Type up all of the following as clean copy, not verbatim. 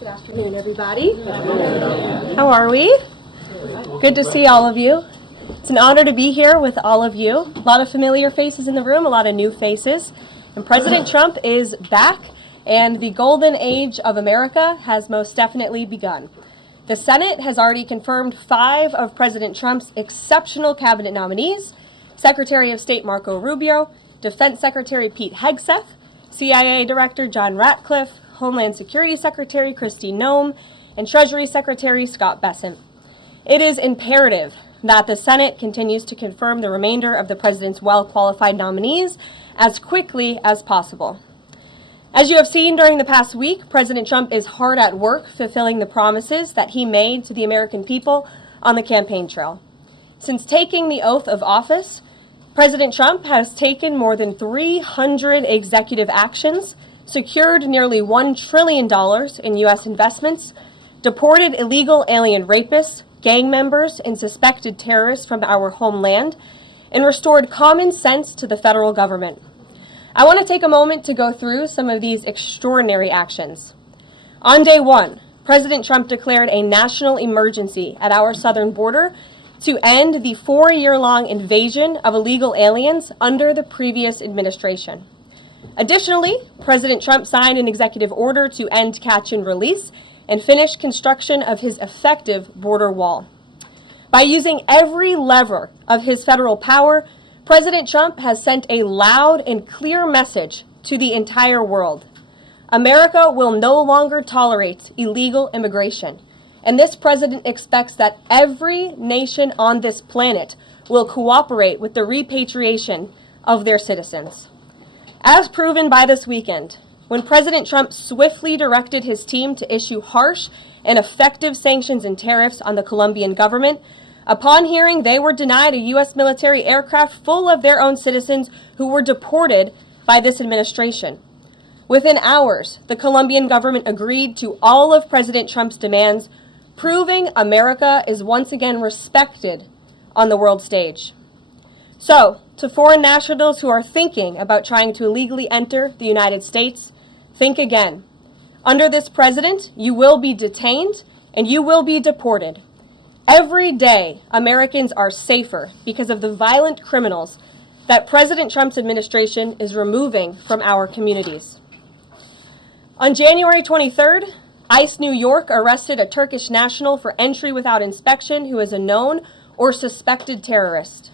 Good afternoon, everybody. How are we? Good to see all of you. It's an honor to be here with all of you. A lot of familiar faces in the room, a lot of new faces. And President Trump is back, and the golden age of America has most definitely begun. The Senate has already confirmed 5 of President Trump's exceptional cabinet nominees: Secretary of State Marco Rubio, Defense Secretary Pete Hegseth, CIA Director John Ratcliffe, Homeland Security Secretary Kristi Noem, and Treasury Secretary Scott Bessent. It is imperative that the Senate continues to confirm the remainder of the president's well-qualified nominees as quickly as possible. As you have seen during the past week, President Trump is hard at work fulfilling the promises that he made to the American people on the campaign trail. Since taking the oath of office, President Trump has taken more than 300 executive actions, secured nearly $1 trillion in U.S. investments, deported illegal alien rapists, gang members, and suspected terrorists from our homeland, and restored common sense to the federal government. I want to take a moment to go through some of these extraordinary actions. On day 1, President Trump declared a national emergency at our southern border to end the 4-year-long invasion of illegal aliens under the previous administration. Additionally, President Trump signed an executive order to end catch and release and finish construction of his effective border wall. By using every lever of his federal power, President Trump has sent a loud and clear message to the entire world. America will no longer tolerate illegal immigration, and this president expects that every nation on this planet will cooperate with the repatriation of their citizens. As proven by this weekend, when President Trump swiftly directed his team to issue harsh and effective sanctions and tariffs on the Colombian government, upon hearing they were denied a U.S. military aircraft full of their own citizens who were deported by this administration. Within hours, the Colombian government agreed to all of President Trump's demands, proving America is once again respected on the world stage. So, to foreign nationals who are thinking about trying to illegally enter the United States, think again. Under this president, you will be detained and you will be deported. Every day, Americans are safer because of the violent criminals that President Trump's administration is removing from our communities. On January 23rd, ICE New York arrested a Turkish national for entry without inspection who is a known or suspected terrorist.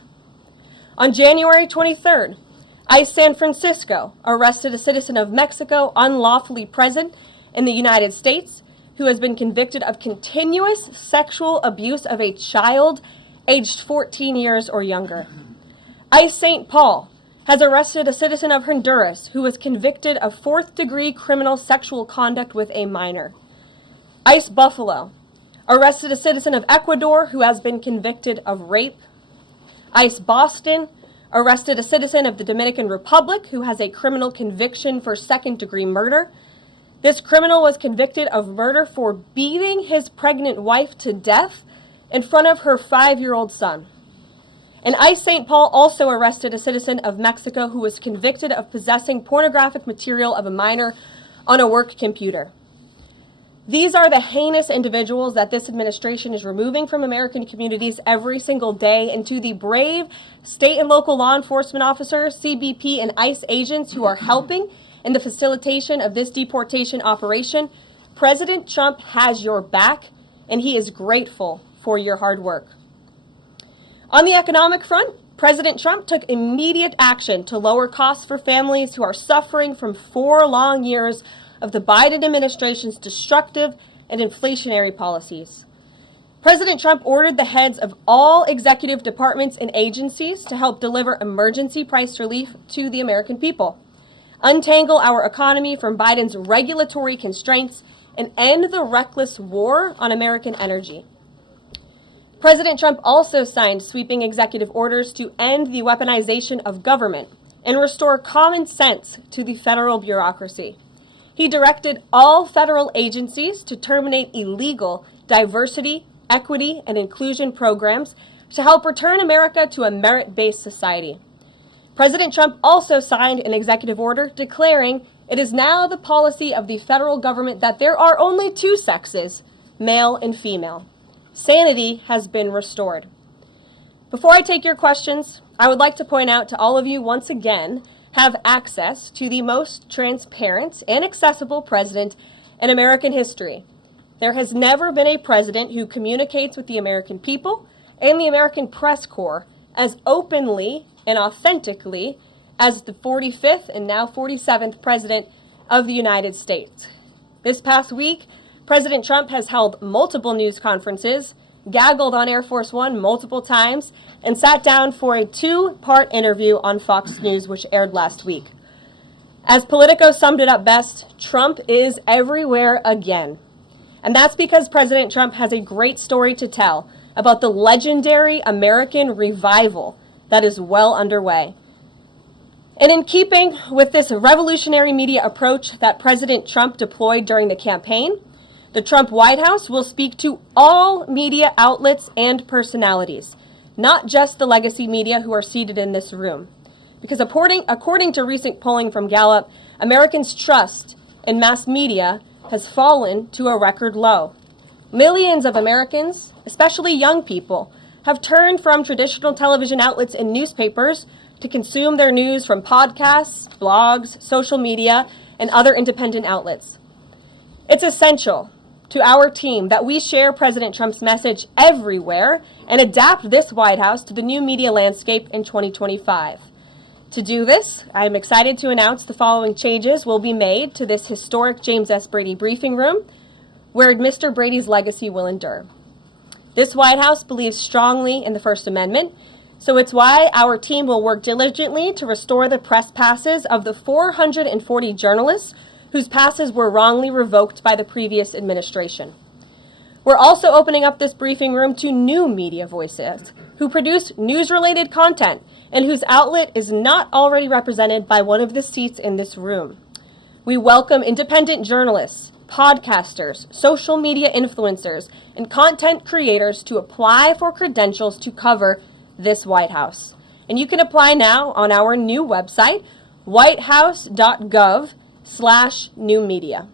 On January 23rd, ICE San Francisco arrested a citizen of Mexico unlawfully present in the United States who has been convicted of continuous sexual abuse of a child aged 14 years or younger. ICE St. Paul has arrested a citizen of Honduras who was convicted of 4th-degree criminal sexual conduct with a minor. ICE Buffalo arrested a citizen of Ecuador who has been convicted of rape. ICE Boston arrested a citizen of the Dominican Republic who has a criminal conviction for 2nd-degree murder. This criminal was convicted of murder for beating his pregnant wife to death in front of her 5-year-old son. And ICE St. Paul also arrested a citizen of Mexico who was convicted of possessing pornographic material of a minor on a work computer. These are the heinous individuals that this administration is removing from American communities every single day, and to the brave state and local law enforcement officers, CBP, and ICE agents who are helping in the facilitation of this deportation operation, President Trump has your back, and he is grateful for your hard work. On the economic front, President Trump took immediate action to lower costs for families who are suffering from 4 long years of the Biden administration's destructive and inflationary policies. President Trump ordered the heads of all executive departments and agencies to help deliver emergency price relief to the American people, untangle our economy from Biden's regulatory constraints, and end the reckless war on American energy. President Trump also signed sweeping executive orders to end the weaponization of government and restore common sense to the federal bureaucracy. He directed all federal agencies to terminate illegal diversity, equity, and inclusion programs to help return America to a merit-based society. President Trump also signed an executive order declaring It is now the policy of the federal government that there are only two sexes, male and female. Sanity has been restored. Before I take your questions, I would like to point out to all of you once again have access to the most transparent and accessible president in American history. There has never been a president who communicates with the American people and the American press corps as openly and authentically as the 45th and now 47th President of the United States. This past week, President Trump has held multiple news conferences, gaggled on Air Force One multiple times, and sat down for a two-part interview on Fox News, which aired last week. As Politico summed it up best, Trump is everywhere again. And that's because President Trump has a great story to tell about the legendary American revival that is well underway. And in keeping with this revolutionary media approach that President Trump deployed during the campaign, the Trump White House will speak to all media outlets and personalities, not just the legacy media who are seated in this room. Because according to recent polling from Gallup, Americans' trust in mass media has fallen to a record low. Millions of Americans, especially young people, have turned from traditional television outlets and newspapers to consume their news from podcasts, blogs, social media, and other independent outlets. It's essential to our team that we share President Trump's message everywhere and adapt this White House to the new media landscape in 2025. To do this, I'm excited to announce the following changes will be made to this historic James S. Brady briefing room, where Mr. Brady's legacy will endure. This White House believes strongly in the First Amendment, so it's why our team will work diligently to restore the press passes of the 440 journalists whose passes were wrongly revoked by the previous administration. We're also opening up this briefing room to new media voices who produce news-related content and whose outlet is not already represented by one of the seats in this room. We welcome independent journalists, podcasters, social media influencers, and content creators to apply for credentials to cover this White House. And you can apply now on our new website, whitehouse.gov/newmedia.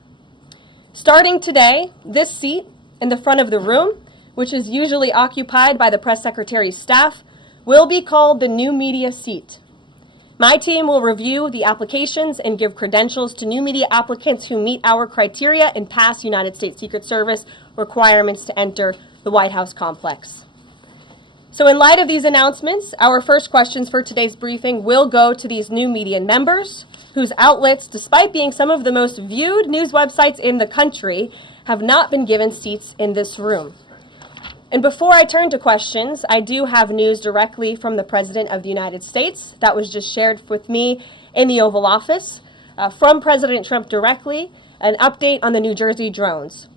Starting today, this seat in the front of the room, which is usually occupied by the press secretary's staff, will be called the new media seat. My team will review the applications and give credentials to new media applicants who meet our criteria and pass United States Secret Service requirements to enter the White House complex. So in light of these announcements, our first questions for today's briefing will go to these new media members whose outlets, despite being some of the most viewed news websites in the country, have not been given seats in this room. And before I turn to questions, I do have news directly from the President of the United States that was just shared with me in the Oval Office from President Trump directly, an update on the New Jersey drones.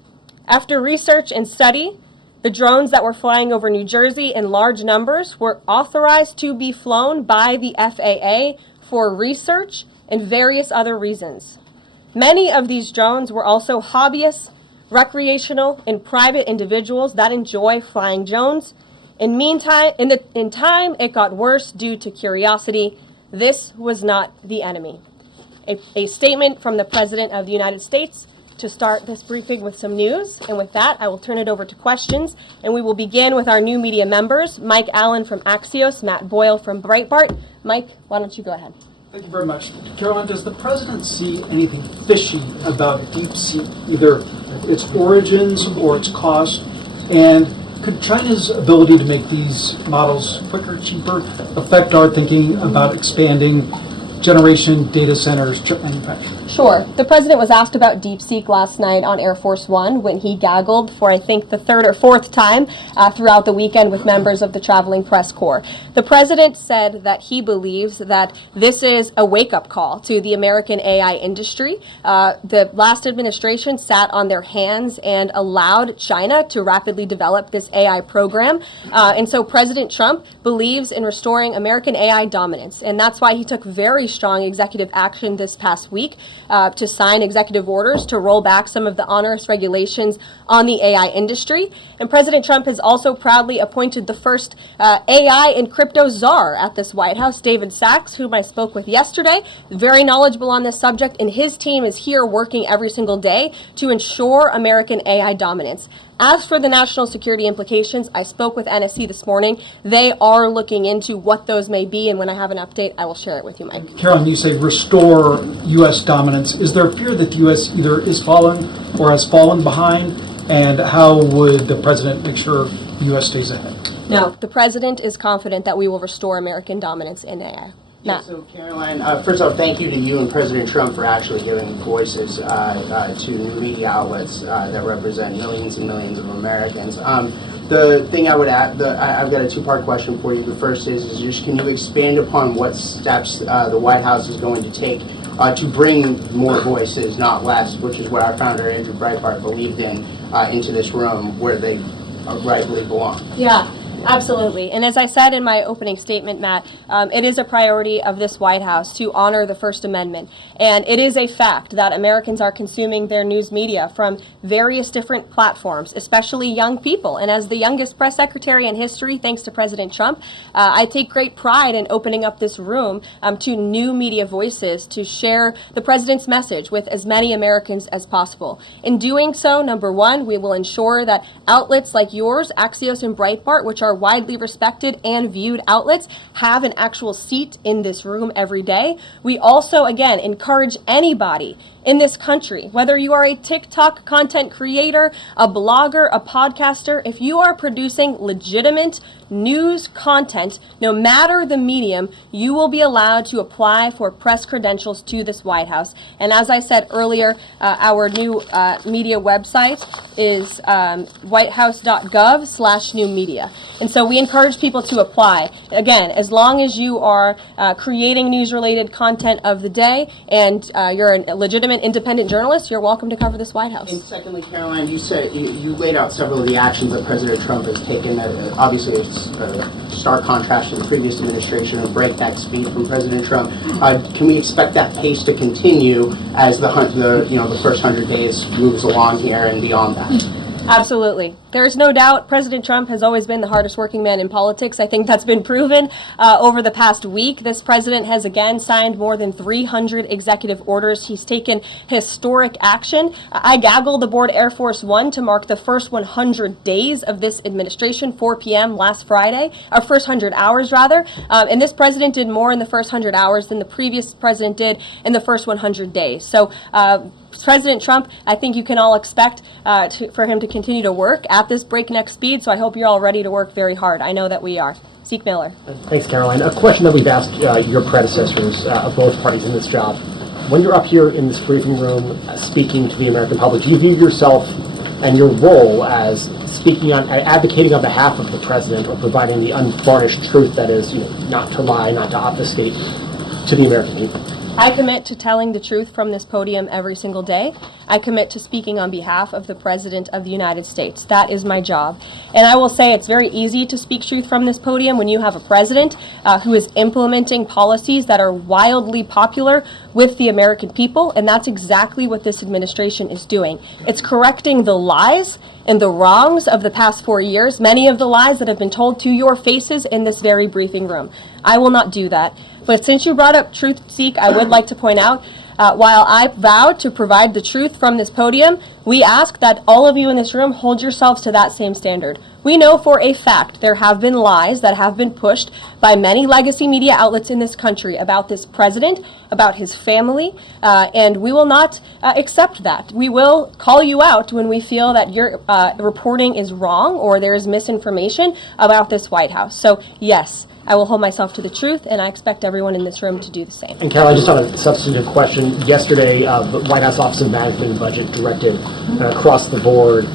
After research and study, the drones that were flying over New Jersey in large numbers were authorized to be flown by the FAA for research and various other reasons. Many of these drones were also hobbyists, recreational, and private individuals that enjoy flying drones. In time, it got worse due to curiosity. This was not the enemy. A statement from the President of the United States to start this briefing with some news. And with that, I will turn it over to questions. And we will begin with our new media members, Mike Allen from Axios, Matt Boyle from Breitbart. Mike, why don't you go ahead? Thank you very much. Caroline, does the president see anything fishy about DeepSeek, either its origins or its cost? And could China's ability to make these models quicker, cheaper, affect our thinking about expanding generation data centers, chip manufacturing? Sure. The president was asked about DeepSeek last night on Air Force One when he gaggled for, I think, the third or fourth time throughout the weekend with members of the traveling press corps. The president said that he believes that this is a wake-up call to the American AI industry. The last administration sat on their hands and allowed China to rapidly develop this AI program. And so President Trump believes in restoring American AI dominance. And that's why he took very strong executive action this past week to sign executive orders to roll back some of the onerous regulations on the AI industry. And President Trump has also proudly appointed the first AI and crypto czar at this White House, David Sachs, whom I spoke with yesterday, very knowledgeable on this subject, and his team is here working every single day to ensure American AI dominance. As for the national security implications, I spoke with NSC this morning. They are looking into what those may be, and when I have an update, I will share it with you, Mike. Karoline, you say restore U.S. dominance. Is there a fear that the U.S. either is fallen or has fallen behind? And how would the president make sure the U.S. stays ahead? No, the president is confident that we will restore American dominance in AI. Yeah, so Karoline, first of all, thank you to you and President Trump for actually giving voices to new media outlets that represent millions and millions of Americans. The thing I would add, I've got a two-part question for you. The first is just can you expand upon what steps the White House is going to take to bring more voices, not less, which is what our founder, Andrew Breitbart, believed in, into this room where they rightfully belong? Yeah. Absolutely. And as I said in my opening statement, Matt, it is a priority of this White House to honor the First Amendment. And it is a fact that Americans are consuming their news media from various different platforms, especially young people. And as the youngest press secretary in history, thanks to President Trump, I take great pride in opening up this room to new media voices to share the president's message with as many Americans as possible. In doing so, number one, we will ensure that outlets like yours, Axios and Breitbart, which are widely respected and viewed outlets, have an actual seat in this room every day. We also, again, encourage anybody in this country, whether you are a TikTok content creator, a blogger, a podcaster, if you are producing legitimate news content, no matter the medium, you will be allowed to apply for press credentials to this White House. And as I said earlier, our new media website is whitehouse.gov/new media. And so we encourage people to apply. Again, as long as you are creating news-related content of the day and you're a legitimate independent journalist, you're welcome to cover this White House. And secondly, Karoline, you said you laid out several of the actions that President Trump has taken. Obviously, it's a stark contrast to the previous administration and breakneck speed from President Trump. Can we expect that pace to continue as the first 100 days moves along here and beyond that? Absolutely. There is no doubt President Trump has always been the hardest working man in politics. I think that's been proven over the past week. This president has again signed more than 300 executive orders. He's taken historic action. I gaggled aboard Air Force One to mark the first 100 days of this administration, 4 p.m. last Friday, or first 100 hours rather. And this president did more in the first 100 hours than the previous president did in the first 100 days. So President Trump, I think you can all expect for him to continue to work at this breakneck speed, so I hope you're all ready to work very hard. I know that we are. Zeke Miller. Thanks, Karoline. A question that we've asked your predecessors of both parties in this job. When you're up here in this briefing room speaking to the American public, do you view yourself and your role as speaking on, advocating on behalf of the president or providing the unvarnished truth that is, not to lie, not to obfuscate to the American people? I commit to telling the truth from this podium every single day. I commit to speaking on behalf of the President of the United States. That is my job. And I will say it's very easy to speak truth from this podium when you have a president who is implementing policies that are wildly popular with the American people, and that's exactly what this administration is doing. It's correcting the lies and the wrongs of the past 4 years, many of the lies that have been told to your faces in this very briefing room. I will not do that. But since you brought up truth, Zeke, I would like to point out, while I vowed to provide the truth from this podium, we ask that all of you in this room hold yourselves to that same standard. We know for a fact there have been lies that have been pushed by many legacy media outlets in this country about this president, about his family, and we will not accept that. We will call you out when we feel that your reporting is wrong or there is misinformation about this White House. So, yes, I will hold myself to the truth, and I expect everyone in this room to do the same. And Caroline, just on a substantive question, yesterday the White House Office of Management and Budget directed across the board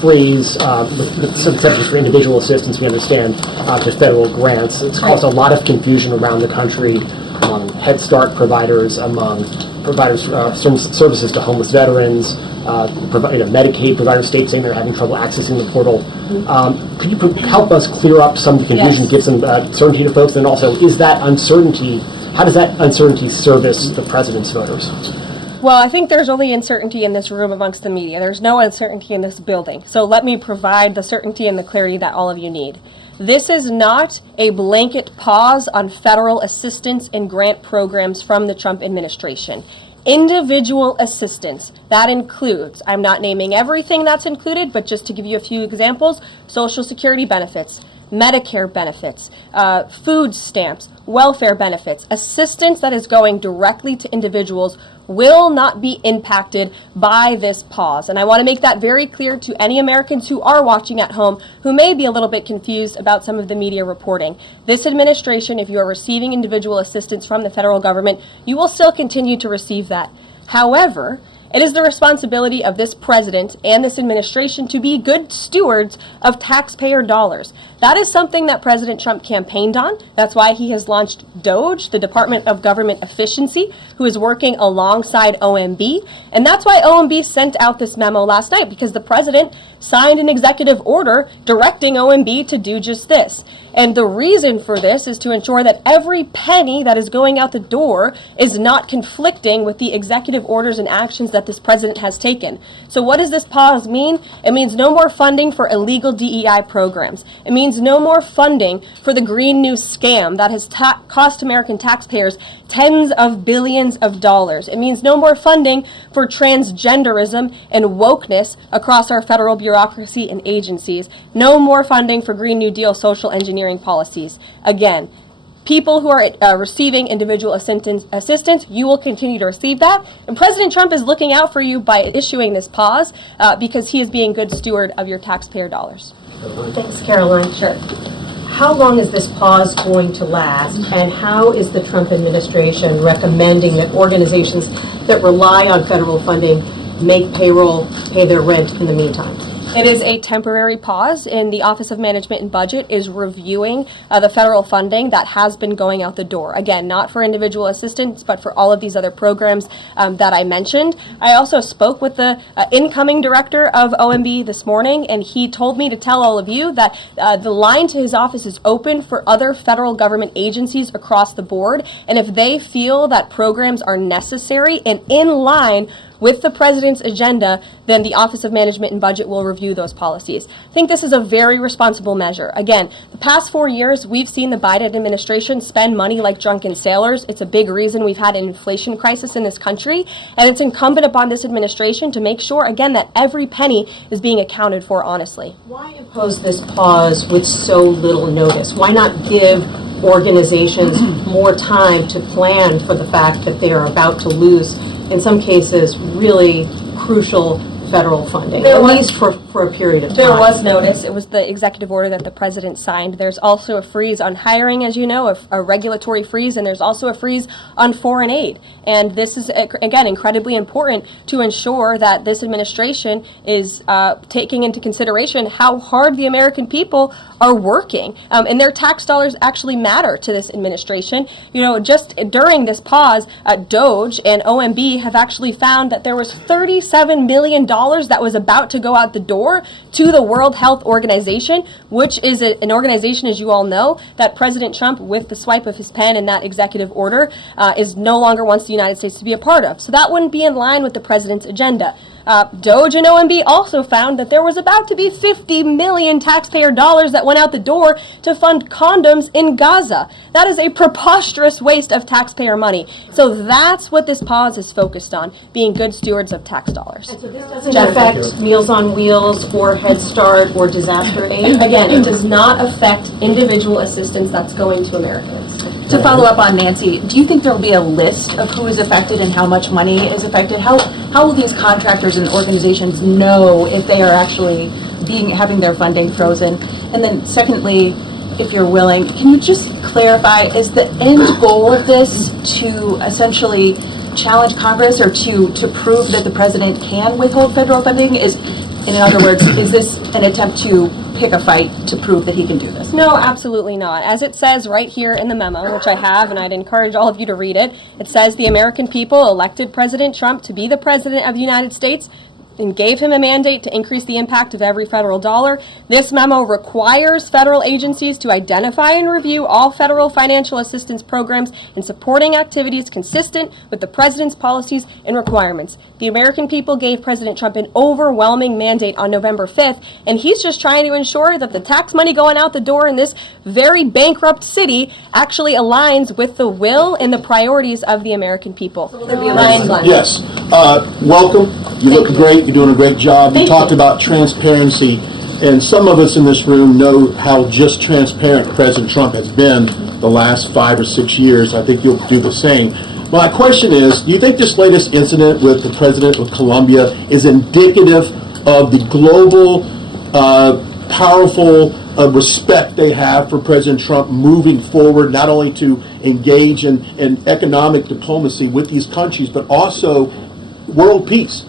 freeze with some exceptions for individual assistance, we understand, to federal grants. It's caused a lot of confusion around the country among Head Start providers, among providers services to homeless veterans, Medicaid providers, states saying they're having trouble accessing the portal. Could you help us clear up some of the confusion, Yes. give some certainty to folks? And also, is that uncertainty how does that uncertainty service the president's voters? Well, I think there's only uncertainty in this room amongst the media. There's no uncertainty in this building. So let me provide the certainty and the clarity that all of you need. This is not a blanket pause on federal assistance and grant programs from the Trump administration. Individual assistance, that includes, I'm not naming everything that's included, but just to give you a few examples, Social Security benefits, Medicare benefits, food stamps, welfare benefits, assistance that is going directly to individuals will not be impacted by this pause. And I want to make that very clear to any Americans who are watching at home who may be a little bit confused about some of the media reporting. This administration, if you are receiving individual assistance from the federal government, you will still continue to receive that. However, it is the responsibility of this president and this administration to be good stewards of taxpayer dollars. That is something that President Trump campaigned on. That's why he has launched DOGE, the Department of Government Efficiency, who is working alongside OMB. And that's why OMB sent out this memo last night, because the president signed an executive order directing OMB to do just this. And the reason for this is to ensure that every penny that is going out the door is not conflicting with the executive orders and actions that this president has taken. So what does this pause mean? It means no more funding for illegal DEI programs. It means no more funding for the Green New scam that has cost American taxpayers tens of billions of dollars. It means no more funding for transgenderism and wokeness across our federal bureaucracy and agencies. No more funding for Green New Deal social engineering policies. Again, people who are receiving individual assistance, you will continue to receive that. And President Trump is looking out for you by issuing this pause because he is being good steward of your taxpayer dollars. Thanks, Karoline. Sure. How long is this pause going to last, and how is the Trump administration recommending that organizations that rely on federal funding make payroll, pay their rent in the meantime? It is a temporary pause, and the Office of Management and Budget is reviewing the federal funding that has been going out the door. Again, not for individual assistance, but for all of these other programs that I mentioned. I also spoke with the incoming director of OMB this morning, and he told me to tell all of you that the line to his office is open for other federal government agencies across the board, and if they feel that programs are necessary and in line with the president's agenda, then the Office of Management and Budget will review those policies. I think this is a very responsible measure. Again, the past 4 years, we've seen the Biden administration spend money like drunken sailors. It's a big reason we've had an inflation crisis in this country, and it's incumbent upon this administration to make sure, again, that every penny is being accounted for honestly. Why impose this pause with so little notice? Why not give organizations more time to plan for the fact that they are about to lose, in some cases, really crucial federal funding, at least for a period of time? There was notice. It was the executive order that the president signed. There's also a freeze on hiring, as you know, a regulatory freeze, and there's also a freeze on foreign aid. And this is, again, incredibly important to ensure that this administration is taking into consideration how hard the American people are working. And their tax dollars actually matter to this administration. You know, just during this pause, DOGE and OMB have actually found that there was $37 million that was about to go out the door to the World Health Organization, which is an organization, as you all know, that President Trump, with the swipe of his pen in that executive order, is no longer wants the United States to be a part of. So that wouldn't be in line with the president's agenda. DOGE and OMB also found that there was about to be 50 million taxpayer dollars that went out the door to fund condoms in Gaza. That is a preposterous waste of taxpayer money. So that's what this pause is focused on, being good stewards of tax dollars. So this doesn't affect Meals on Wheels or Head Start or disaster aid? Again, it does not affect individual assistance that's going to Americans. To follow up on Nancy, do you think there will be a list of who is affected and how much money is affected? How will these contractors and organizations know if they are actually having their funding frozen? And then secondly, if you're willing, can you just clarify, is the end goal of this to essentially challenge Congress or to prove that the president can withhold federal funding? In other words, is this an attempt to pick a fight to prove that he can do this? No, absolutely not. As it says right here in the memo, which I have, and I'd encourage all of you to read it, it says the American people elected President Trump to be the President of the United States and gave him a mandate to increase the impact of every federal dollar. This memo requires federal agencies to identify and review all federal financial assistance programs and supporting activities consistent with the president's policies and requirements. The American people gave President Trump an overwhelming mandate on November 5th, and he's just trying to ensure that the tax money going out the door in this very bankrupt city actually aligns with the will and the priorities of the American people. Yes. Welcome. You look great. You're doing a great job. You talked about transparency, and some of us in this room know how just transparent President Trump has been the last 5 or 6 years. I think you'll do the same. My question is, do you think this latest incident with the president of Colombia is indicative of the global, powerful respect they have for President Trump moving forward, not only to engage in economic diplomacy with these countries, but also world peace?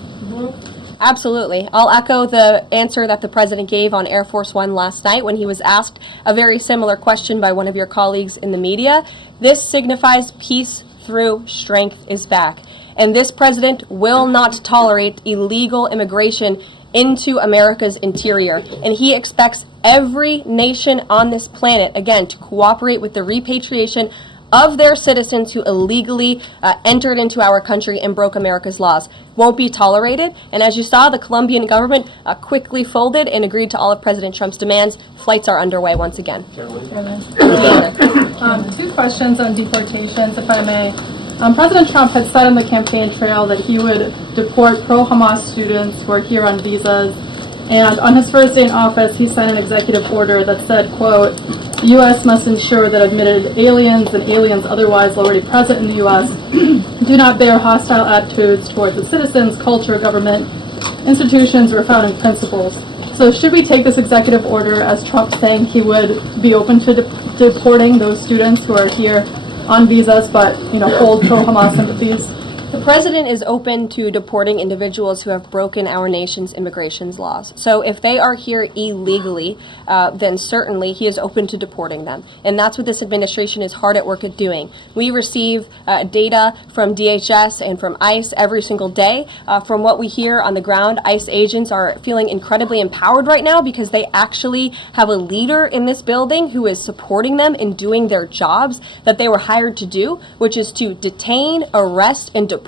Absolutely. I'll echo the answer that the president gave on Air Force One last night when he was asked a very similar question by one of your colleagues in the media. This signifies peace through strength is back. And this president will not tolerate illegal immigration into America's interior. And he expects every nation on this planet, again, to cooperate with the repatriation of their citizens who illegally entered into our country and broke America's laws. Won't be tolerated. And as you saw, the Colombian government quickly folded and agreed to all of President Trump's demands. Flights are underway once again. Two questions on deportations, if I may. President Trump had said on the campaign trail that he would deport pro-Hamas students who are here on visas. And on his first day in office, he signed an executive order that said, quote, the U.S. must ensure that admitted aliens and aliens otherwise already present in the U.S. do not bear hostile attitudes towards its citizens, culture, government, institutions, or founding principles. So should we take this executive order as Trump saying he would be open to deporting those students who are here on visas but, hold pro-Hamas sympathies? The president is open to deporting individuals who have broken our nation's immigration laws. So if they are here illegally, then certainly he is open to deporting them. And that's what this administration is hard at work at doing. We receive data from DHS and from ICE every single day. From what we hear on the ground, ICE agents are feeling incredibly empowered right now because they actually have a leader in this building who is supporting them in doing their jobs that they were hired to do, which is to detain, arrest, and deport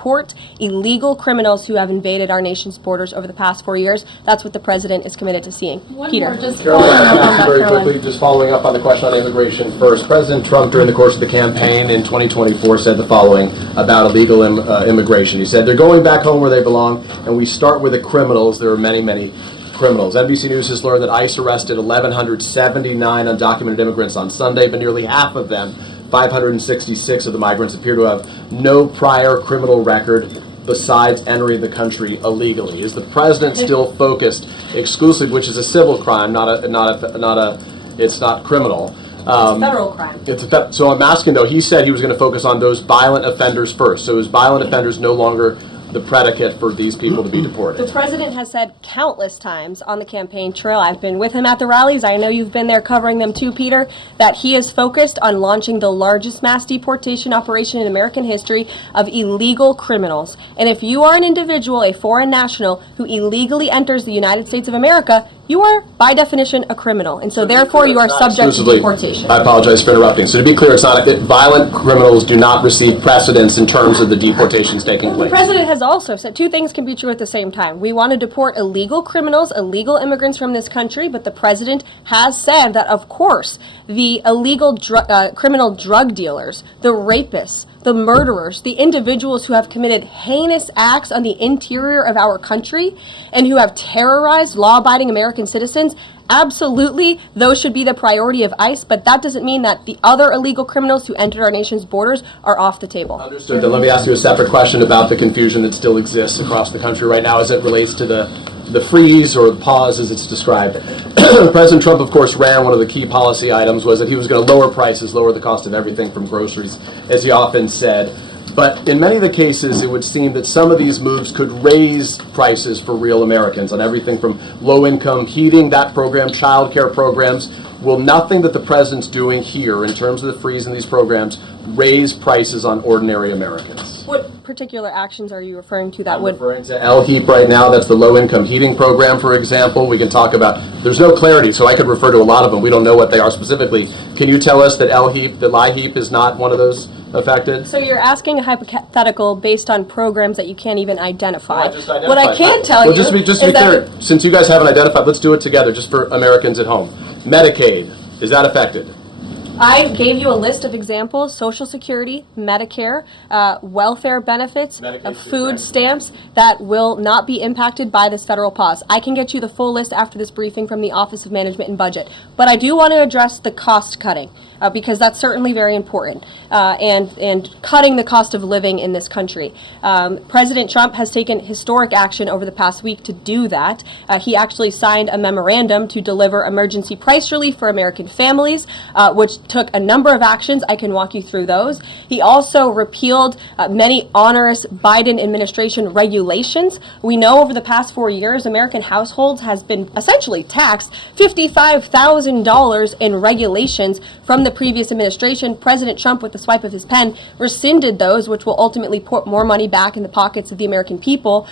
illegal criminals who have invaded our nation's borders over the past 4 years. That's what the president is committed to seeing. Peter. Very quickly, just following up on the question on immigration first. President Trump, during the course of the campaign in 2024, said the following about illegal immigration. He said, they're going back home where they belong, and we start with the criminals. There are many, many criminals. NBC News has learned that ICE arrested 1,179 undocumented immigrants on Sunday, but nearly half of them, 566 of the migrants, appear to have no prior criminal record besides entering the country illegally. Is the president still focused exclusively, which is a civil crime, it's not criminal? It's a federal crime. So I'm asking though, he said he was going to focus on those violent offenders first. So is violent offenders no longer the predicate for these people to be deported? The president has said countless times on the campaign trail, I've been with him at the rallies, I know you've been there covering them too, Peter, that he is focused on launching the largest mass deportation operation in American history of illegal criminals. And if you are an individual, a foreign national, who illegally enters the United States of America, you are, by definition, a criminal. And so therefore, you are subject to deportation. I apologize for interrupting. So to be clear, it's not violent criminals do not receive precedence in terms of the deportations taking place. The president has also said two things can be true at the same time. We want to deport illegal criminals, illegal immigrants from this country, but the president has said that, of course, the illegal criminal drug dealers, the rapists, the murderers, the individuals who have committed heinous acts on the interior of our country and who have terrorized law-abiding American citizens, absolutely, those should be the priority of ICE, but that doesn't mean that the other illegal criminals who entered our nation's borders are off the table. Understood. Then let me ask you a separate question about the confusion that still exists across the country right now as it relates to the freeze or the pause as it's described. President Trump, of course, ran one of the key policy items was that he was going to lower prices, lower the cost of everything from groceries, as he often said. But in many of the cases, it would seem that some of these moves could raise prices for real Americans on everything from low-income heating, that program, child care programs. Will nothing that the president's doing here in terms of the freeze in these programs raise prices on ordinary Americans? particular actions are you referring to that I'm would... referring to LHEAP right now. That's the low-income heating program, for example. We can talk about, there's no clarity, so I could refer to a lot of them. We don't know what they are specifically. Can you tell us that LHEAP, that LIHEAP is not one of those affected? So you're asking a hypothetical based on programs that you can't even identify. I just identified. What I can tell Well, you just to be is clear, since you guys haven't identified, let's do it together, just for Americans at home. Medicaid, is that affected? I gave you a list of examples: Social Security, Medicare, welfare benefits, food stamps that will not be impacted by this federal pause. I can get you the full list after this briefing from the Office of Management and Budget. But I do want to address the cost cutting because that's certainly very important and cutting the cost of living in this country. President Trump has taken historic action over the past week to do that. He actually signed a memorandum to deliver emergency price relief for American families, which took a number of actions. I can walk you through those. He also repealed many onerous Biden administration regulations. We know over the past 4 years, American households has been essentially taxed $55,000 in regulations from the previous administration. President Trump, with the swipe of his pen, rescinded those, which will ultimately put more money back in the pockets of the American people.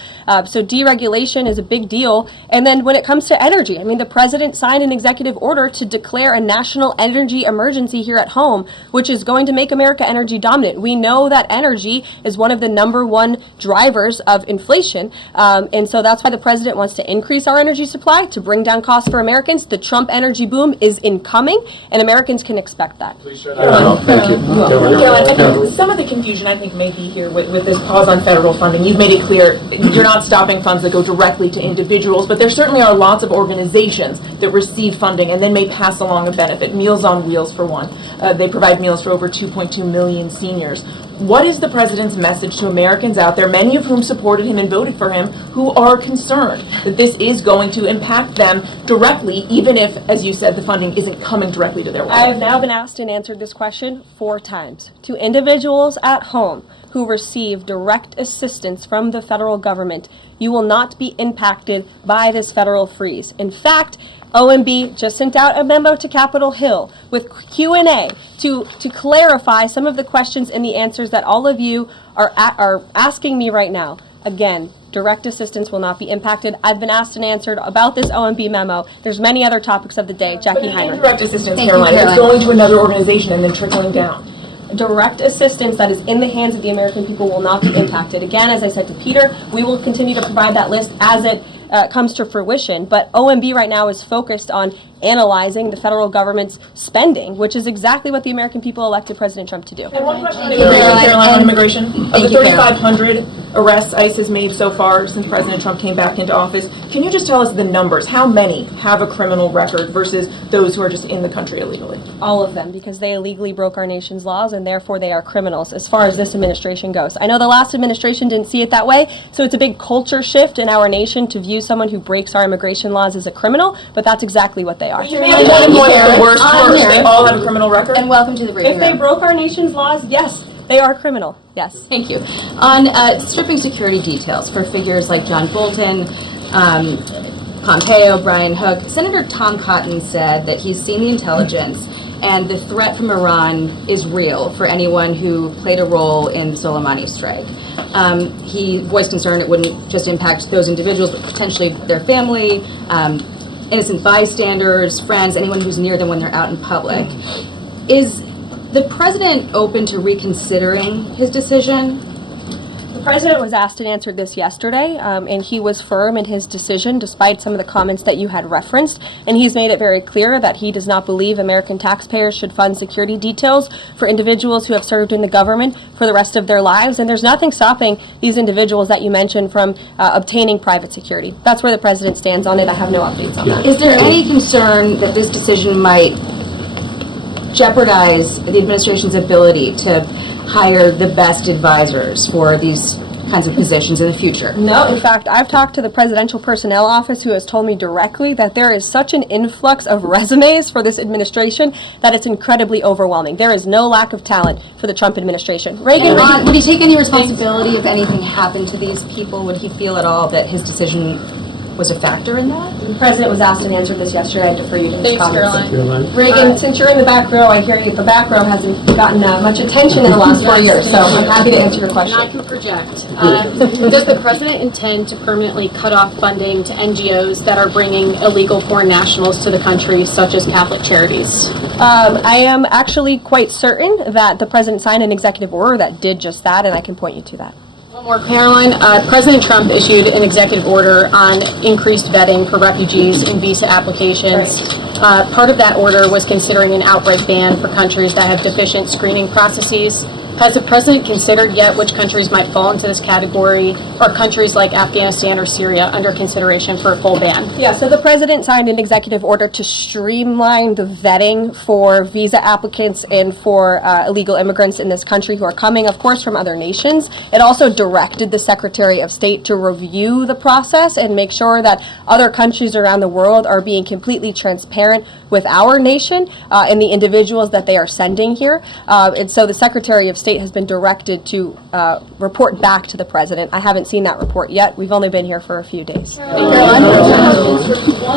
So deregulation is a big deal. And then when it comes to energy, I mean, the president signed an executive order to declare a national energy emergency here at home, which is going to make America energy dominant. We know that energy is one of the #1 drivers of inflation, and so that's why the president wants to increase our energy supply to bring down costs for Americans. The Trump energy boom is incoming, and Americans can expect that. Thank you. Caroline, I think some of the confusion I think may be here with this pause on federal funding. You've made it clear you're not stopping funds that go directly to individuals, but there certainly are lots of organizations that receive funding and then may pass along a benefit. Meals on Wheels, for one. They provide meals for over 2.2 million seniors. What is the president's message to Americans out there, many of whom supported him and voted for him, who are concerned that this is going to impact them directly, even if, as you said, the funding isn't coming directly to their wallet? I have now been asked and answered this question 4 times. To individuals at home who receive direct assistance from the federal government, you will not be impacted by this federal freeze. In fact, OMB just sent out a memo to Capitol Hill with Q&A to clarify some of the questions and the answers that all of you are asking me right now. Again, direct assistance will not be impacted. I've been asked and answered about this OMB memo. There's many other topics of the day. Jackie Heinrich. Direct assistance, Caroline, it's going to another organization and then trickling down. Direct assistance that is in the hands of the American people will not be impacted. Again, as I said to Peter, we will continue to provide that list as it comes to fruition. But OMB right now is focused on analyzing the federal government's spending, which is exactly what the American people elected President Trump to do. And one question on Caroline, on immigration. Of the 3,500 arrests ICE has made so far since President Trump came back into office, can you just tell us the numbers? How many have a criminal record versus those who are just in the country illegally? All of them, because they illegally broke our nation's laws, and therefore they are criminals as far as this administration goes. I know the last administration didn't see it that way, so it's a big culture shift in our nation to view someone who breaks our immigration laws as a criminal, but that's exactly what they are. You made one point, worst, they all have a criminal record? And welcome to the briefing If they room. broke our nation's laws, yes, they are criminal, yes. Thank you. On stripping security details for figures like John Bolton, Pompeo, Brian Hook, Senator Tom Cotton said that he's seen the intelligence and the threat from Iran is real for anyone who played a role in the Soleimani strike. He voiced concern it wouldn't just impact those individuals, but potentially their family, innocent bystanders, friends, anyone who's near them when they're out in public. Is the president open to reconsidering his decision? The president was asked and answered this yesterday, and he was firm in his decision despite some of the comments that you had referenced, and he's made it very clear that he does not believe American taxpayers should fund security details for individuals who have served in the government for the rest of their lives, and there's nothing stopping these individuals that you mentioned from obtaining private security. That's where the president stands on it. I have no updates on that. Is there any concern that this decision might jeopardize the administration's ability to hire the best advisors for these kinds of positions in the future? No, in fact, I've talked to the Presidential Personnel Office, who has told me directly that there is such an influx of resumes for this administration that it's incredibly overwhelming. There is no lack of talent for the Trump administration. Reagan, would he take any responsibility if anything happened to these people? Would he feel at all that his decision was a factor in that? The President was asked and answered this yesterday. I defer you to his Thanks, comments. Caroline. Reagan, since you're in the back row, I hear you, the back row hasn't gotten much attention in the last 4 years, so I'm happy to answer your question. And I can project. Does the President intend to permanently cut off funding to NGOs that are bringing illegal foreign nationals to the country, such as Catholic Charities? I am actually quite certain that the President signed an executive order that did just that, and I can point you to that. One more, Caroline. President Trump issued an executive order on increased vetting for refugees in visa applications. Part of that order was considering an outright ban for countries that have deficient screening processes. Has the President considered yet which countries might fall into this category? Are countries like Afghanistan or Syria under consideration for a full ban? Yeah, so the President signed an executive order to streamline the vetting for visa applicants and for illegal immigrants in this country who are coming, of course, from other nations. It also directed the Secretary of State to review the process and make sure that other countries around the world are being completely transparent with our nation and the individuals that they are sending here. And so the Secretary of State has been directed to report back to the President. I haven't seen that report yet. We've only been here for a few days. One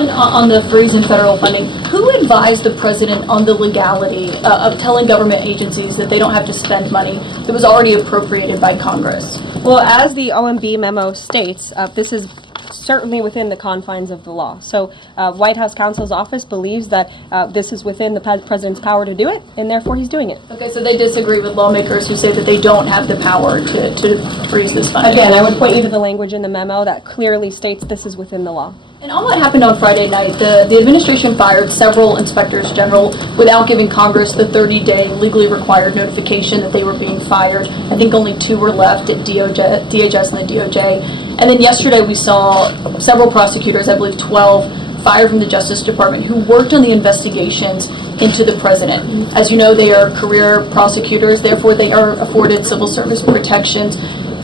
on the freeze in federal funding. Who advised the President on the legality of telling government agencies that they don't have to spend money that was already appropriated by Congress? Well, as the OMB memo states, this is certainly within the confines of the law. So White House counsel's office believes that this is within the President's power to do it, and therefore he's doing it. Okay, so they disagree with lawmakers who say that they don't have the power to freeze this funding. Again, I would point you to the language in the memo that clearly states this is within the law. And on what happened on Friday night, the administration fired several inspectors general without giving Congress the 30-day legally required notification that they were being fired. I think only 2 were left at DHS and the DOJ. And then yesterday we saw several prosecutors, I believe 12, fired from the Justice Department who worked on the investigations into the President. As you know, they are career prosecutors, therefore they are afforded civil service protections.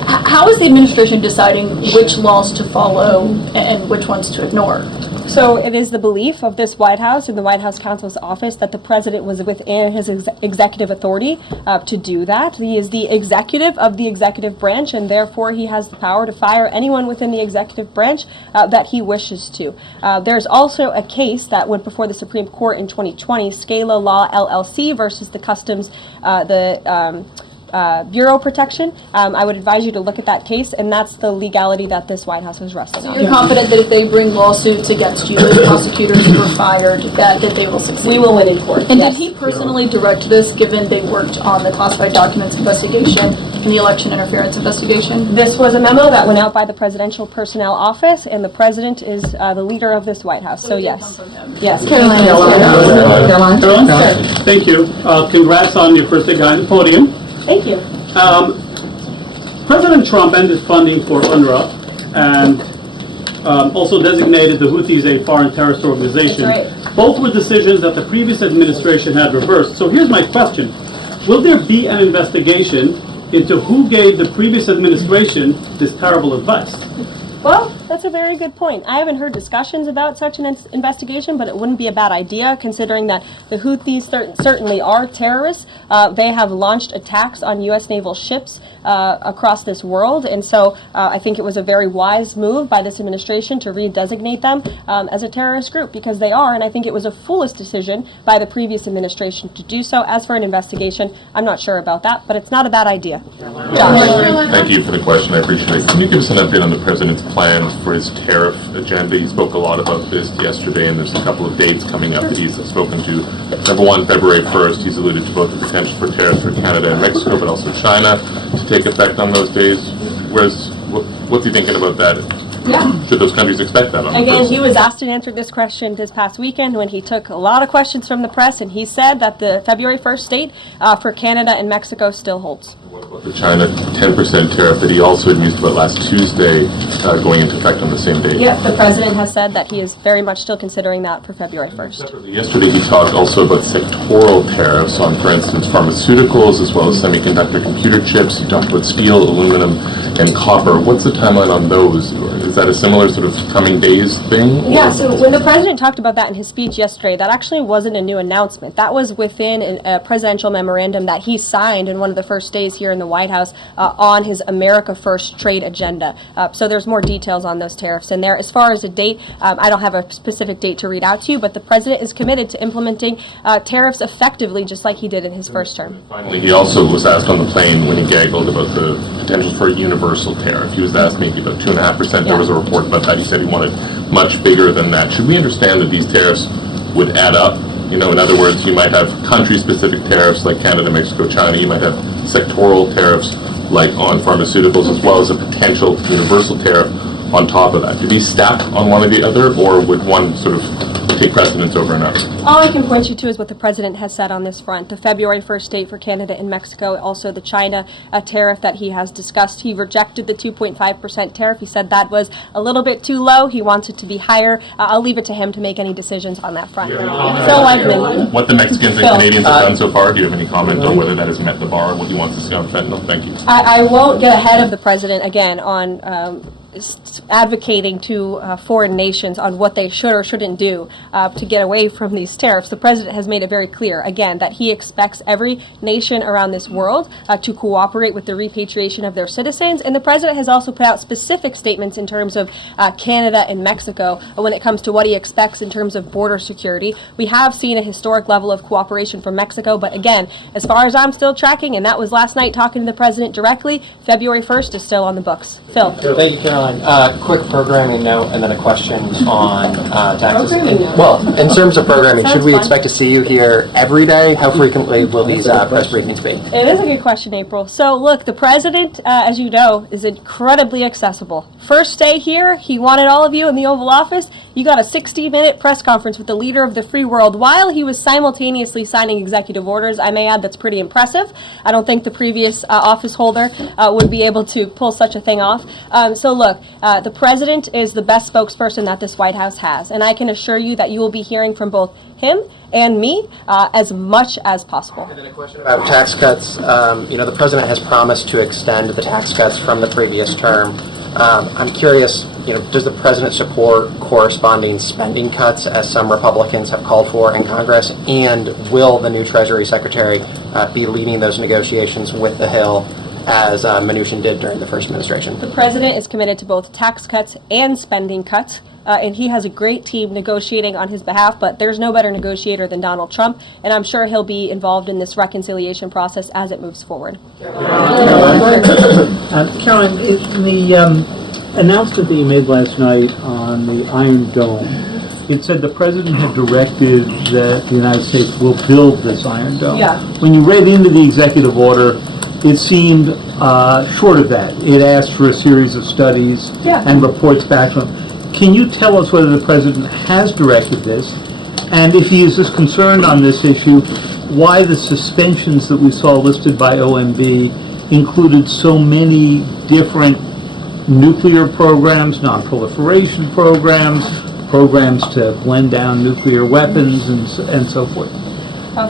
How is the administration deciding which laws to follow and which ones to ignore? So it is the belief of this White House and the White House counsel's office that the President was within his executive authority to do that. He is the executive of the executive branch, and therefore he has the power to fire anyone within the executive branch that he wishes to. There's also a case that went before the Supreme Court in 2020, Scala Law LLC versus the Customs, Bureau Protection. I would advise you to look at that case, and that's the legality that this White House was resting on. You're confident that if they bring lawsuits against you, the prosecutors who were fired, that they will succeed? We will win in court. And yes. Did he personally direct this, given they worked on the classified documents investigation and the election interference investigation? This was a memo that went out by the Presidential Personnel Office, and the President is the leader of this White House. So yes. Yes. Caroline. Thank you. Congrats on your first day behind the podium. Thank you. President Trump ended funding for UNRWA and also designated the Houthis a foreign terrorist organization. That's right. Both were decisions that the previous administration had reversed. So here's my question. Will there be an investigation into who gave the previous administration this terrible advice? Well, that's a very good point. I haven't heard discussions about such an investigation, but it wouldn't be a bad idea considering that the Houthis certainly are terrorists. They have launched attacks on U.S. naval ships across this world, and so I think it was a very wise move by this administration to redesignate them as a terrorist group, because they are, and I think it was a foolish decision by the previous administration to do so. As for an investigation, I'm not sure about that, but it's not a bad idea. Josh. Thank you for the question. I appreciate it. Can you give us an update on the President's plans for his tariff agenda? He spoke a lot about this yesterday, and there's a couple of dates coming up that he's spoken to. Number one, February 1st, he's alluded to both the potential for tariffs for Canada and Mexico, but also China to take effect on those days. What's he thinking about that? Yeah. Should those countries expect that on Again, he was asked and answered this question this past weekend when he took a lot of questions from the press, and he said that the February 1st date for Canada and Mexico still holds. What about the China 10% tariff that he also had used about last Tuesday going into effect on the same day? Yeah, the President has said that he is very much still considering that for February 1st. Yesterday he talked also about sectoral tariffs on, for instance, pharmaceuticals as well as semiconductor computer chips. He talked about steel, aluminum, and copper. What's the timeline on those? Is that a similar similar sort of coming days thing? Yeah, so when the president talked about that in his speech yesterday, that actually wasn't a new announcement. That was within a presidential memorandum that he signed in one of the first days here in the White House on his America First trade agenda. So there's more details on those tariffs in there. As far as a date, I don't have a specific date to read out to you, but the president is committed to implementing tariffs effectively, just like he did in his first term. Finally, he also was asked on the plane when he gaggled about the potential for a universal tariff. He was asked maybe about 2.5%. There was a report about that. He said he wanted much bigger than that. Should we understand that these tariffs would add up? You know, in other words, you might have country-specific tariffs like Canada, Mexico, China. You might have sectoral tariffs like on pharmaceuticals, as well as a potential universal tariff on top of that. Do these stack on one or the other, or would one sort of take precedence over another? All I can point you to is what the president has said on this front. The February 1st date for Canada and Mexico, also the China tariff that he has discussed. He rejected the 2.5% tariff. He said that was a little bit too low. He wants it to be higher. I'll leave it to him to make any decisions on that front. So likely. What the Mexicans and Canadians have done so far, do you have any comment on whether that has met the bar, what he wants to see on fentanyl? Thank you. I won't get ahead of the president again on advocating to foreign nations on what they should or shouldn't do to get away from these tariffs. The president has made it very clear, again, that he expects every nation around this world to cooperate with the repatriation of their citizens. And the president has also put out specific statements in terms of Canada and Mexico when it comes to what he expects in terms of border security. We have seen a historic level of cooperation from Mexico, but again, as far as I'm still tracking, and that was last night talking to the president directly, February 1st is still on the books. Phil. Thank you, Caroline. Quick programming note and then a question on taxes. Well, in terms of programming, should we expect to see you here every day? How frequently will these press briefings be? It is a good question, April. So look, the president, as you know, is incredibly accessible. First day here, he wanted all of you in the Oval Office. You got a 60-minute press conference with the leader of the free world while he was simultaneously signing executive orders. I may add that's pretty impressive. I don't think the previous office holder would be able to pull such a thing off. So look, the president is the best spokesperson that this White House has, and I can assure you that you will be hearing from both him and me as much as possible. And then a question about tax cuts. The president has promised to extend the tax cuts from the previous term. I'm curious, does the president support corresponding spending cuts as some Republicans have called for in Congress? And will the new Treasury Secretary be leading those negotiations with the Hill as Mnuchin did during the first administration? The president is committed to both tax cuts and spending cuts. And he has a great team negotiating on his behalf, but there's no better negotiator than Donald Trump, and I'm sure he'll be involved in this reconciliation process as it moves forward. Caroline, in the announcement that you made last night on the Iron Dome, it said the president had directed that the United States will build this Iron Dome. Yeah. When you read into the executive order, it seemed short of that. It asked for a series of studies and reports back from him. Can you tell us whether the president has directed this? And if he is as concerned on this issue, why the suspensions that we saw listed by OMB included so many different nuclear programs, non-proliferation programs, programs to blend down nuclear weapons, and so forth?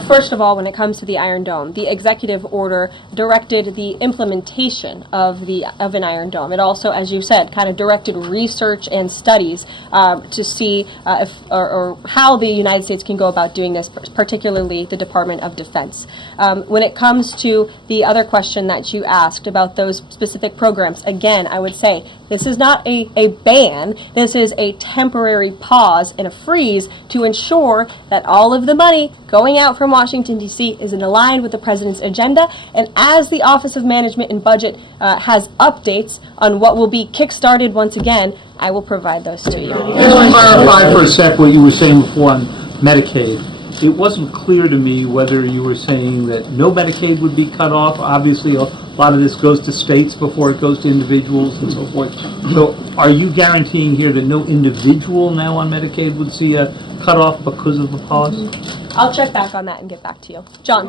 First of all, when it comes to the Iron Dome, the executive order directed the implementation of an Iron Dome. It also, as you said, kind of directed research and studies to see if or how the United States can go about doing this, particularly the Department of Defense. When it comes to the other question that you asked about those specific programs, again, I would say this is not a ban. This is a temporary pause and a freeze to ensure that all of the money going out from Washington, D.C. is aligned with the president's agenda. And as the Office of Management and Budget has updates on what will be kickstarted once again, I will provide those to you. Clarify for a sec what you were saying before on Medicaid. It wasn't clear to me whether you were saying that no Medicaid would be cut off. Obviously, a lot of this goes to states before it goes to individuals and so forth. So are you guaranteeing here that no individual now on Medicaid would see a cutoff because of the pause? I'll check back on that and get back to you. John.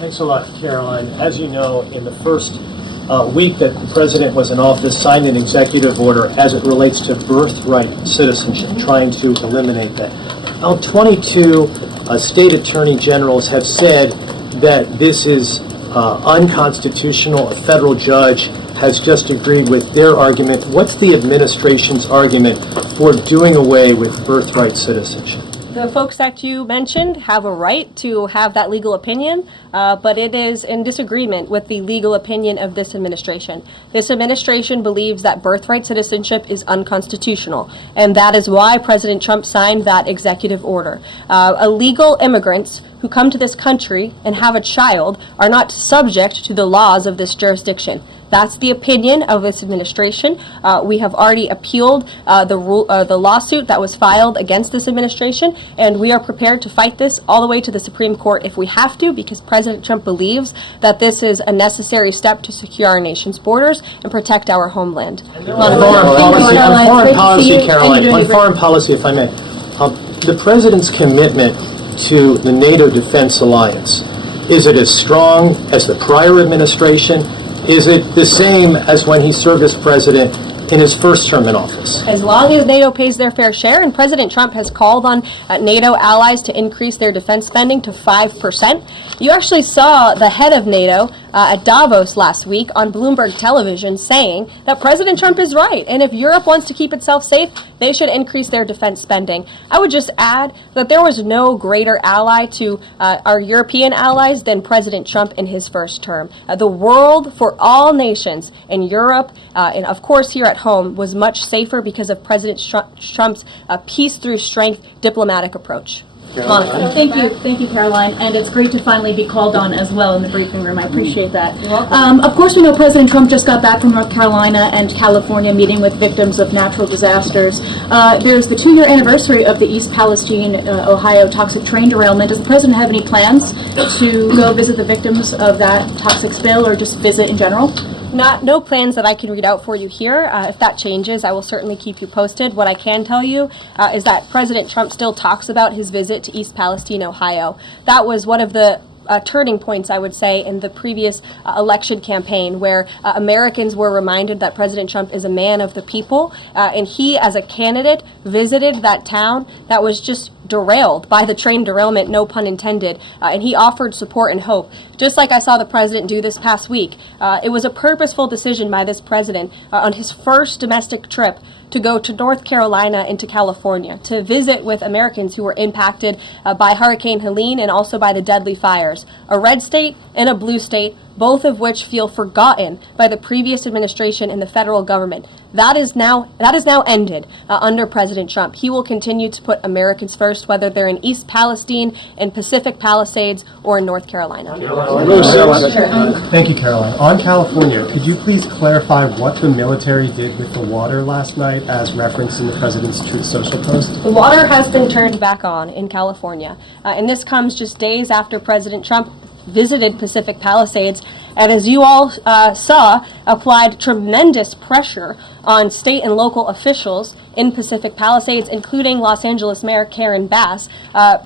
Thanks a lot, Caroline. As you know, in the first week that the president was in office, signed an executive order as it relates to birthright citizenship, trying to eliminate that. Now, 22 state attorney generals have said that this is unconstitutional. A federal judge has just agreed with their argument. What's the administration's argument for doing away with birthright citizenship? The folks that you mentioned have a right to have that legal opinion, but it is in disagreement with the legal opinion of this administration. This administration believes that birthright citizenship is unconstitutional, and that is why President Trump signed that executive order. Illegal immigrants who come to this country and have a child are not subject to the laws of this jurisdiction. That's the opinion of this administration. We have already appealed the lawsuit that was filed against this administration, and we are prepared to fight this all the way to the Supreme Court if we have to, because President Trump believes that this is a necessary step to secure our nation's borders and protect our homeland. On foreign policy, Caroline, on foreign policy, if I may, the president's commitment to the NATO defense alliance, is it as strong as the prior administration? Is it the same as when he served as president in his first term in office? As long as NATO pays their fair share, and President Trump has called on NATO allies to increase their defense spending to 5%. You actually saw the head of NATO at Davos last week on Bloomberg television saying that President Trump is right, and if Europe wants to keep itself safe, they should increase their defense spending. I would just add that there was no greater ally to our European allies than President Trump in his first term. The world for all nations in Europe, and of course here at home, was much safer because of President Trump's peace through strength diplomatic approach. Thank you, Caroline, and it's great to finally be called on as well in the briefing room. I appreciate that. Of course, we know President Trump just got back from North Carolina and California meeting with victims of natural disasters. There's the 2-year anniversary of the East Palestine, Ohio toxic train derailment. Does the president have any plans to go visit the victims of that toxic spill, or just visit in general? No plans that I can read out for you here. If that changes, I will certainly keep you posted. What I can tell you is that President Trump still talks about his visit to East Palestine, Ohio. That was one of the turning points, I would say, in the previous election campaign, where Americans were reminded that President Trump is a man of the people, and he, as a candidate, visited that town that was just derailed by the train derailment, no pun intended, and he offered support and hope, just like I saw the president do this past week. It was a purposeful decision by this president on his first domestic trip to go to North Carolina and to California to visit with Americans who were impacted by Hurricane Helene and also by the deadly fires. A red state and a blue state, both of which feel forgotten by the previous administration and the federal government. That is now ended under President Trump. He will continue to put Americans first, whether they're in East Palestine, in Pacific Palisades, or in North Carolina. Thank you, Caroline. On California, could you please clarify what the military did with the water last night, as referenced in the president's Truth Social post? The water has been turned back on in California, and this comes just days after President Trump visited Pacific Palisades, and as you all saw, applied tremendous pressure on state and local officials in Pacific Palisades, including Los Angeles Mayor Karen Bass,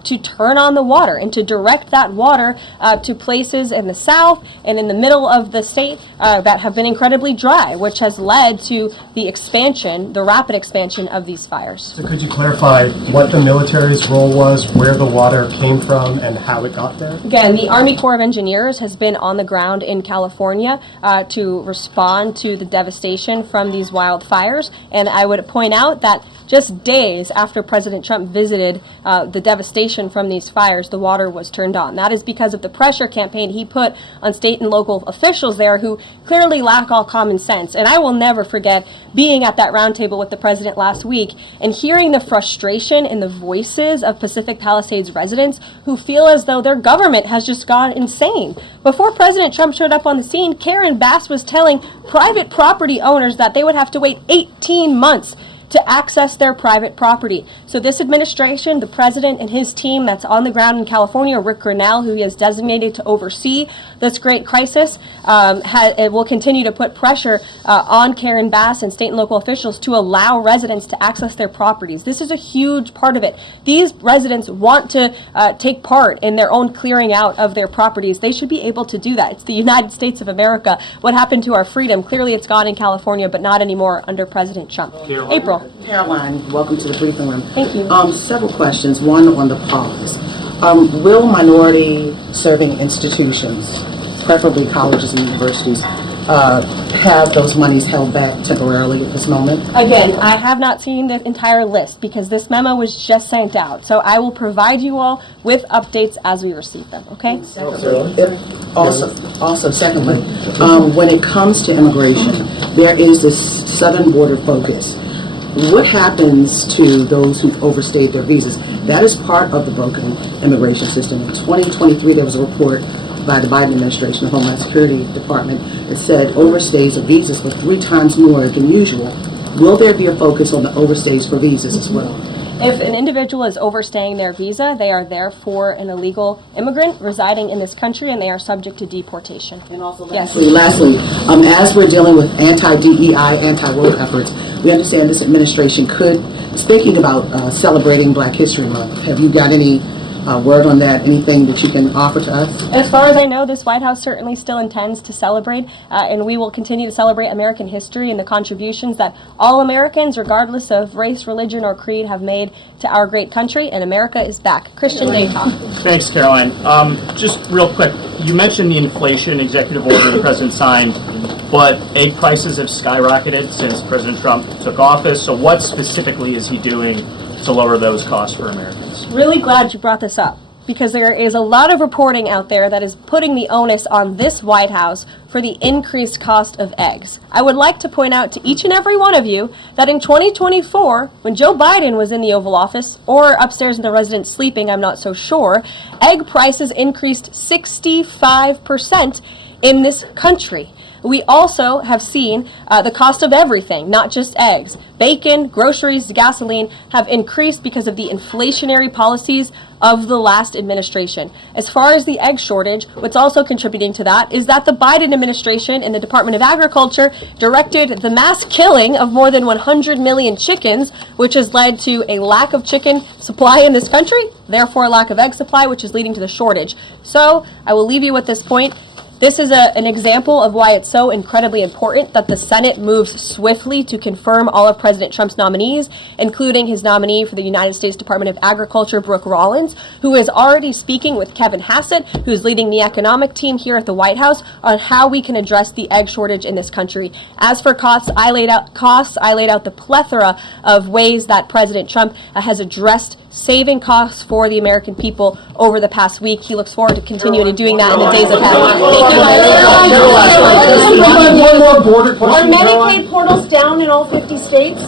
to turn on the water and to direct that water to places in the south and in the middle of the state that have been incredibly dry, which has led to the expansion, the rapid expansion of these fires. So could you clarify what the military's role was, where the water came from, and how it got there? Again, the Army Corps of Engineers has been on the ground in California to respond to the devastation from these wildfires, and I would point out that just days after President Trump visited the devastation from these fires, the water was turned on. That is because of the pressure campaign he put on state and local officials there who clearly lack all common sense. And I will never forget being at that roundtable with the president last week and hearing the frustration in the voices of Pacific Palisades residents who feel as though their government has just gone insane. Before President Trump showed up on the scene, Karen Bass was telling private property owners that they would have to wait 18 months to access their private property. So this administration, the president and his team that's on the ground in California, Rick Grinnell, who he has designated to oversee this great crisis, it will continue to put pressure on Karen Bass and state and local officials to allow residents to access their properties. This is a huge part of it. These residents want to take part in their own clearing out of their properties. They should be able to do that. It's the United States of America. What happened to our freedom? Clearly it's gone in California, but not anymore under President Trump. April. Caroline, welcome to the briefing room. Thank you. Several questions. One on the pause. Will minority serving institutions, preferably colleges and universities, have those monies held back temporarily at this moment? Again, I have not seen the entire list because this memo was just sent out. So I will provide you all with updates as we receive them, okay? Also, secondly, when it comes to immigration, there is this southern border focus. What happens to those who overstayed their visas? That is part of the broken immigration system. In 2023, there was a report by the Biden administration, the Homeland Security Department, that said overstays of visas were 3 times more than usual. Will there be a focus on the overstays for visas as well? If an individual is overstaying their visa, they are therefore an illegal immigrant residing in this country and they are subject to deportation. And also yes. Lastly, as we're dealing with anti-DEI, anti-woke efforts, we understand this administration is thinking about celebrating Black History Month. Have you got any word on that? Anything that you can offer to us? As far as I know, this White House certainly still intends to celebrate, and we will continue to celebrate American history and the contributions that all Americans, regardless of race, religion, or creed, have made to our great country, and America is back. Christian Dayton. Thanks, Caroline. Just real quick, you mentioned the inflation executive order the president signed, but egg prices have skyrocketed since President Trump took office, so what specifically is he doing to lower those costs for Americans? Really glad you brought this up because there is a lot of reporting out there that is putting the onus on this White House for the increased cost of eggs. I would like to point out to each and every one of you that in 2024, when Joe Biden was in the Oval Office or upstairs in the residence sleeping, I'm not so sure, egg prices increased 65% in this country. We also have seen the cost of everything, not just eggs. Bacon, groceries, gasoline have increased because of the inflationary policies of the last administration. As far as the egg shortage, what's also contributing to that is that the Biden administration and the Department of Agriculture directed the mass killing of more than 100 million chickens, which has led to a lack of chicken supply in this country, therefore a lack of egg supply, which is leading to the shortage. So I will leave you with this point. This is an example of why it's so incredibly important that the Senate moves swiftly to confirm all of President Trump's nominees, including his nominee for the United States Department of Agriculture, Brooke Rollins, who is already speaking with Kevin Hassett, who's leading the economic team here at the White House, on how we can address the egg shortage in this country. As for costs, I laid out the plethora of ways that President Trump has addressed saving costs for the American people over the past week. He looks forward to continuing to doing that in the days ahead. One more border question. Are Medicaid portals down in all 50 states?